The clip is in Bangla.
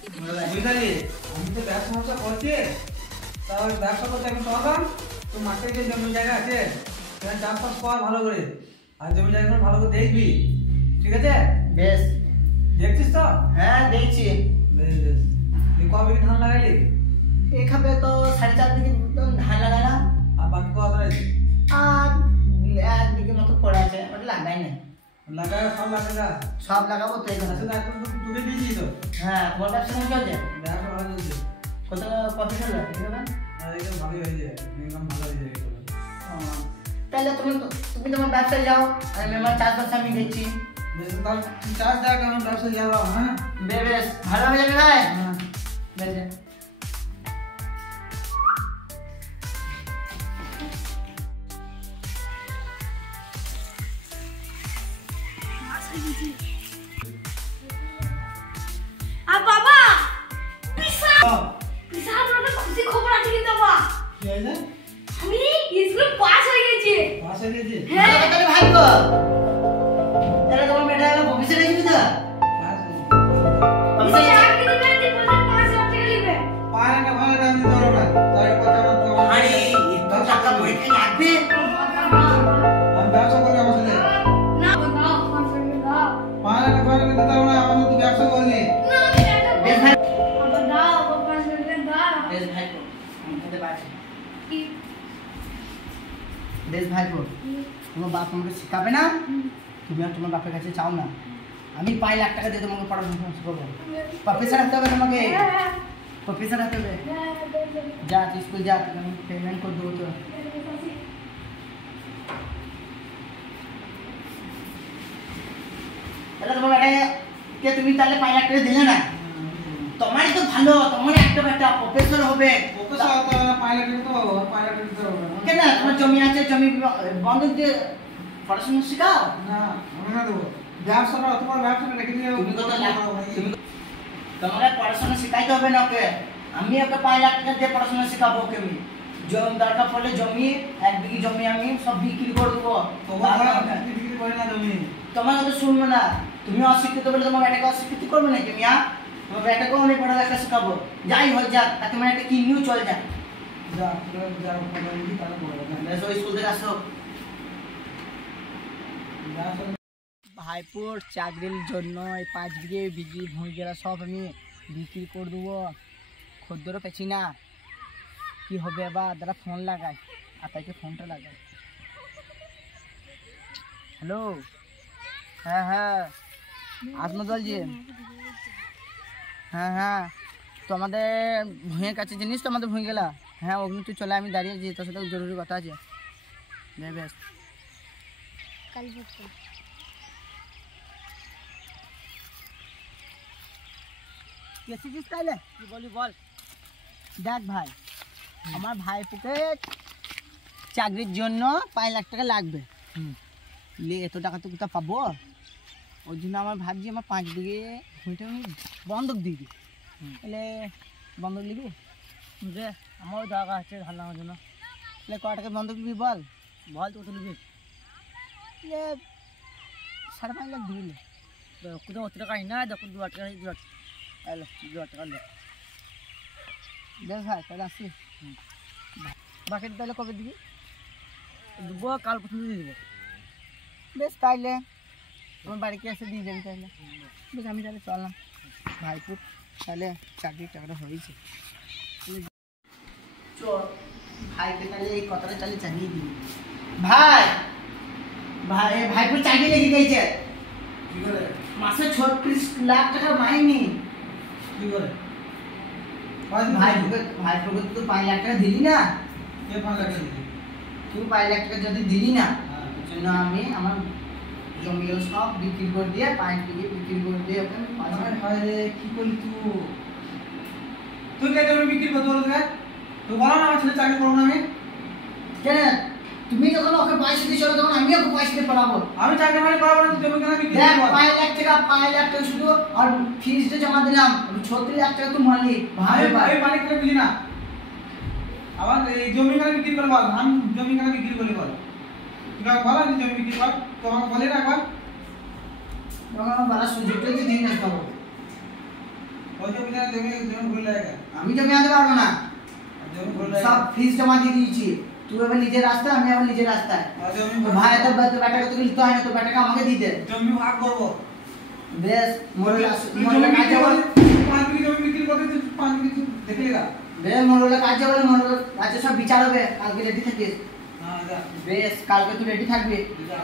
বুঝলি আমি তো ব্যবসা করছি, তা ওই ব্যবসা করতে আমি চললাম। তো মাঠে যে জমি জায়গা আছে সেখানে চাষবাস কর ভালো করে, আর জমি জায়গাগুলো ভালো করে দেখবি, ঠিক আছে? বেশ। দেখছিস তো? হ্যাঁ দেখছি। বেশ বেশ। তুই কবে কি ধান লাগাইলি? এখানে তো 4.5 বিঘে ধান লাগালাম। আর বাকি কত রয়েছে? আর 1 বিঘে মতো পড়ে আছে, ওটা লাগাই না। লাগাই সব লাগা সব লাগাবো তো এখানে। আসলে এখন তো তুলে দিয়েছি তো। হ্যাঁ তোমার ব্যবসা কেমন চলছে? ব্যবসা ভালো চলছে। কত কত চলবে? আর একদম ভালোই হয়ে যায়, একদম ভালো হয়ে যায়। তাহলে তুমি তোমার ব্যবসায় যাও, আমি আমার চাষবাস আমি দেখছি। বেশ, তাহলে তুই চাষ দেখ, আমি ব্যবসা যাবো। হ্যাঁ বেশ ভালো হবে যাবে ভাই। হ্যাঁ বেশ। আর বাবা বিশাল একটা খুশি খবর আছে কিন্তু বাবা। কি হয়েছে? আমি স্কুলে পাস হয়ে গেছি। পাস হয়ে গেছি? হ্যাঁ তাহলে ভাই গো, তাহলে তোমার বেটা ভবিষ্যতে যাবি তো? পাস হয়ে তুমি চাকরি দিবেন দি বলতে 5 লাখ টাকা দিবে। পায় না ভালো না, আমি ধরো না তাই কথা না। তো আরে এত টাকা বইতে লাগবে? আমি ব্যবসা করি আমার সাথে। না দাও 5 লাখ দাও। পায় না ভালো দিতে হবে না, আমার তো ব্যবসা করলি। না আমি একটা বেশ ভাই। বাবা দাও 5 লাখ দাও। বেশ ভাই গো, আমি খেতে পারছি। কি বেশ ভাই গো, তোমার বাপ আমাকে শেখাবে না? তুমি আর তোমার বাপের কাছে চাও না। আমি 5 লাখ টাকা দিয়ে তোমাকে পড়াশোনা শেখাবো। প্রফেসর হতে হবে তোমাকে, হ্যাঁ প্রফেসর হতে হবে। হ্যাঁ যা তুই স্কুল যা, তোকে আমি পেমেন্ট করে দেবো তো। তাহলে তোমার বেটাকে তুমি তাহলে 5 লাখ টাকা দিলে না? তোমারই তো ভালো, তোমার একটা বেটা প্রফেসর হবে। প্রফেসর হতে হবে না, পায় না দিতে হবে, পায় না দিতে হবে না। কেন তোমার জমি আছে, জমি বন্ধক দিয়ে পড়াশোনা শেখাও। না আমি না দেবো। ব্যবসাটা তোমার ব্যবসাটা রেখে দিয়ে তুমি কত লাখ তুমি তোমাকে পড়াশোনা শেখাইতে হবে না ওকে। আমি ওকে 5 লাখ টাকা দিয়ে পড়াশোনা শেখাবো ওকে। আমি জমি দরকার পড়লে জমি 1 বিঘি জমি আমি সব বিক্রি করে দেবো। তোমার বিক্রি করে না জমি। তোমার কথা শুনবো না। তুমি অশিক্ষিত বলে তোমার বেটাকে অশিক্ষিত করবে না তুমি? তোমার বেটাকেও আমি পড়ালেখা শেখাবো। যাই হয়ে যাক, আর তোমার একটা কিনিও চলে যাক। যা যা বলি তাহলে বলে বেশ, ওই স্কুল থেকে আসো। যা ভাইপুর চাকরির জন্য এই 5 বিঘি ভূমি গেলা সব আমি বিক্রি করে দেবো। খদ্দেরও পেছি না, কি হবে এবার? দাদা ফোন লাগাই, আর তাইকে ফোনটা লাগাই। হ্যালো, হ্যাঁ হ্যাঁ আসমত বলছি। হ্যাঁ হ্যাঁ, তো আমাদের ভূঁয়ের কাছে জিনিস তো আমাদের ভূঁয়ে গেলা। হ্যাঁ ওখানে তুই চলে, আমি দাঁড়িয়েছি, তোর সাথে জরুরি কথা আছে। বেশ কাল এসেছিস তাইলে? কি বলি বল। দেখ ভাই, আমার ভাইপুকে চাকরির জন্য 5 লাখ টাকা লাগবে। এত টাকা তো কোথাও পাবো? ওই জন্য আমার ভাবছি আমার 5 বিঘে ভূমিটা আমি বন্ধক দিয়ে দিই। তাহলে বন্ধক নিবি? যে আমারও দরকার আছে ধান লাগানোর জন্য। তাহলে ক টাকা বন্ধক নিবি বল? বল তো কত নিবি? 5.5 লাখ দিবি? কোথাও অত টাকা না, দেখুন 2 লাখ টাকা, 2 লাখ এলো 2 লাখ টাকা নে। বেশ ভাই তাহলে আসি। বাকি তাহলে কবে দিবি? দেবো কাল প্রথমে দিয়ে দেবো। বেশ তাইলে তোমার বাড়িতে এসে দিয়ে যাবি তাহলে। বেশ আমি তাহলে চললাম ভাইপুর, তাহলে চাকরির টাকাটা হয়েছে। চল ভাইকে তাহলে এই কথাটা তাহলে জানিয়ে দিবি। ভাই ভাই ভাইপুর চাকরি লেগে গেছে। কি করে? মাসে 36 লাখ টাকা মাইনে। কি করে? ভাইপুকে তুই 5 লাখ টাকা দিলি না? কে 5 লাখ দিবি? তুই 5 লাখ টাকা যদি দিলি না, জন্য আমি আমার জমিগুলো সব বিক্রি করে দিয়ে 5 বিঘে বিক্রি করে দিয়ে ওখানে কি করলি তুই কে জমি বিক্রি করতে বলতে? তুই বলো না আমার ছেলে চাকরি করবো না আমি। কেন তুমি যখন ওকে পয়সা দিচ্ছ তখন আমি ওকে পয়সা দিয়ে পড়াবো। আমি চাকরি মানে করাবো না, জমি কেন বিক্রি দেখ করবো? 5 লাখ টাকা শুধু আর ফিজটা জমা দিলাম, 36 লাখ টাকা তুই মালিক। ভাই আমি মালিক করে বুঝি না। আবার এই জমি কেন বিক্রি করে বল? আমি জমি কেন বিক্রি করি বল? তুই বলো জমি বিক্রি কর, তোমাকে বলে রাখবা। তখন আমার বলার সুযোগটা দিই না। कोई जमीन है जमीन भूल जाएगा আমি জমি আনতে পারবো না जमीन भूल সব जाएगा ফিস জমা দিয়ে দিয়েছি তুই এবার নিজের রাস্তা আমি আবার নিজের রাস্তায় और जमीन তোর ভাই তো বেটাকে তোকে নিতে হয় না তোর বেটাকে আমাকে দিয়ে দে जमीन भाग করব বেশ মোরলে তুই মোরলে জমি কাজে বল 5 বিঘা জমি বিক্রি করতে তুই 5 বিঘা দেখে লেগা বেশ মোরলে কাজে বল মোরলে কাজে সব বিচার হবে কালকে রেডি থাকিস हां जा বেশ কালকে তুই রেডি থাকবি जा